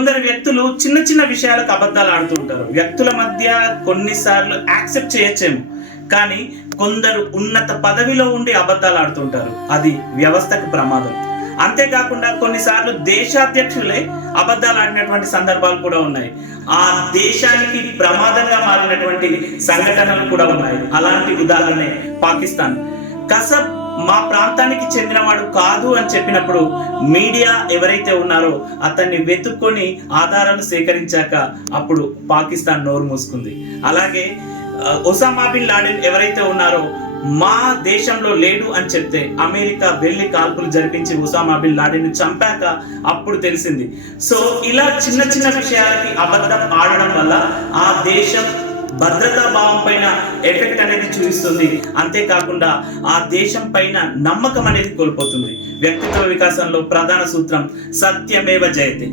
కొందరు వ్యక్తులు చిన్న చిన్న విషయాలకు అబద్ధాలు ఆడుతుంటారు. వ్యక్తుల మధ్య కొన్నిసార్లు యాక్సెప్ట్ చేయొచ్చేమో, కానీ కొందరు ఉన్నత పదవిలో ఉండి అబద్ధాలు ఆడుతుంటారు. అది వ్యవస్థకు ప్రమాదం. అంతేకాకుండా కొన్నిసార్లు దేశాధ్యక్షులే అబద్ధాలు ఆడినటువంటి సందర్భాలు కూడా ఉన్నాయి. ఆ దేశానికి ప్రమాదంగా మారినటువంటి సంఘటనలు కూడా ఉన్నాయి. అలాంటి ఉదాహరణ పాకిస్తాన్. కసబ్ మా ప్రాంతానికి చెందినవాడు కాదు అని చెప్పినప్పుడు మీడియా ఎవరైతే ఉన్నారో అతన్ని వెతుక్కొని ఆధారాలు సేకరించాక అప్పుడు పాకిస్తాన్ నోరు మూసుకుంది. అలాగే ఒసామా బిన్ లాడెన్ ఎవరైతే ఉన్నారో మా దేశంలో లేడు అని చెప్తే అమెరికా వెళ్లి కాల్పులు జరిపించి ఒసామా బిన్ లాడెన్ చంపాక అప్పుడు తెలిసింది. సో ఇలా చిన్న చిన్న విషయాలకి అబద్ధం ఆడడం వల్ల ఆ దేశం భద్రతా భావం పైన ఎఫెక్ట్ అనేది చూపిస్తుంది. అంతేకాకుండా ఆ దేశం పైన నమ్మకం అనేది కోల్పోతుంది. వ్యక్తిత్వ వికాసంలో ప్రధాన సూత్రం సత్యమేవ జయతే.